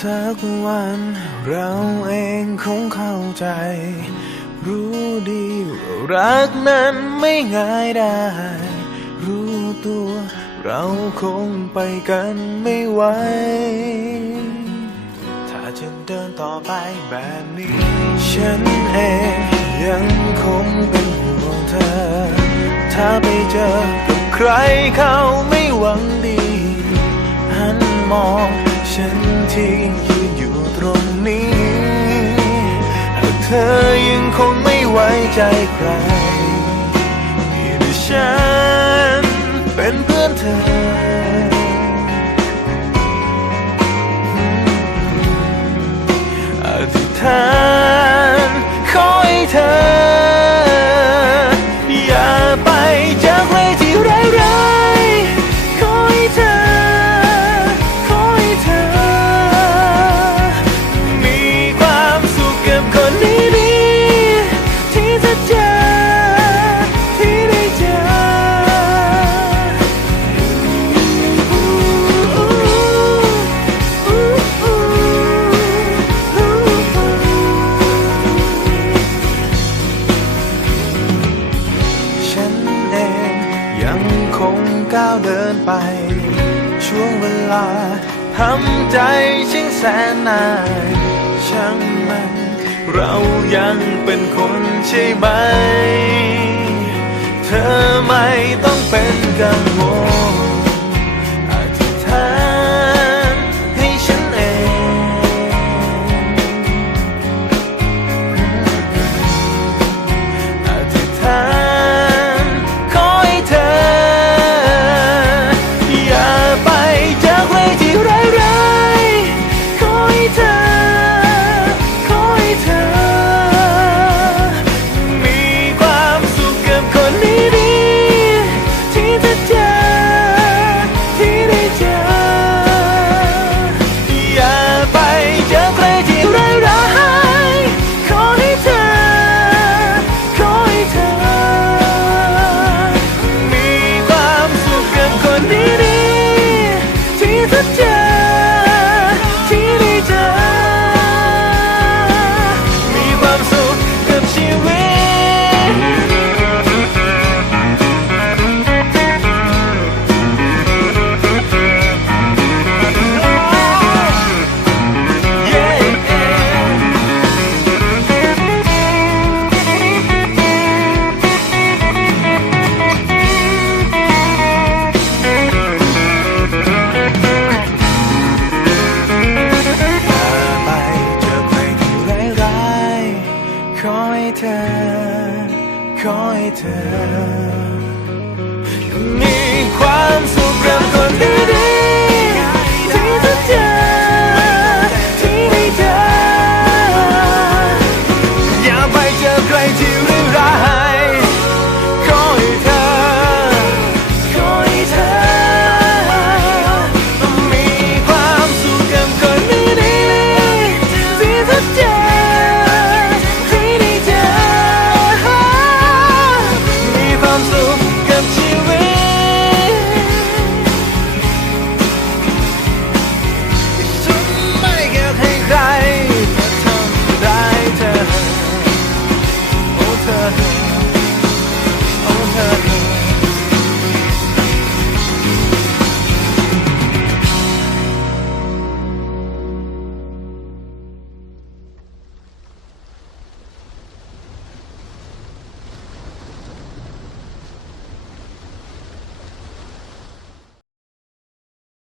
สักวัน เราเองคงเข้าใจ รู้ดีว่ารักนั้นไม่ง่ายได้ รู้ตัว เราคงไปกันไม่ไหว ถ้าจะเดินต่อไปแบบนี้ ฉันเองยังคงเป็นห่วงเธอ ถ้าไปเจอกับใครเขาไม่หวังดี หันมอง ฉันที่ยืนอยู่ตรงนี้หากเธอยังคงไม่ไว้ใจใครมีแต่ฉัน คงก้าวเดินไป ช่วงเวลาทำใจชิงแสนนานช่างมัน เรายังเป็นคนใช่ไหม เธอไม่ต้องเป็นกังวล อ ขอให้เธอ มีความสุขกับคมนที่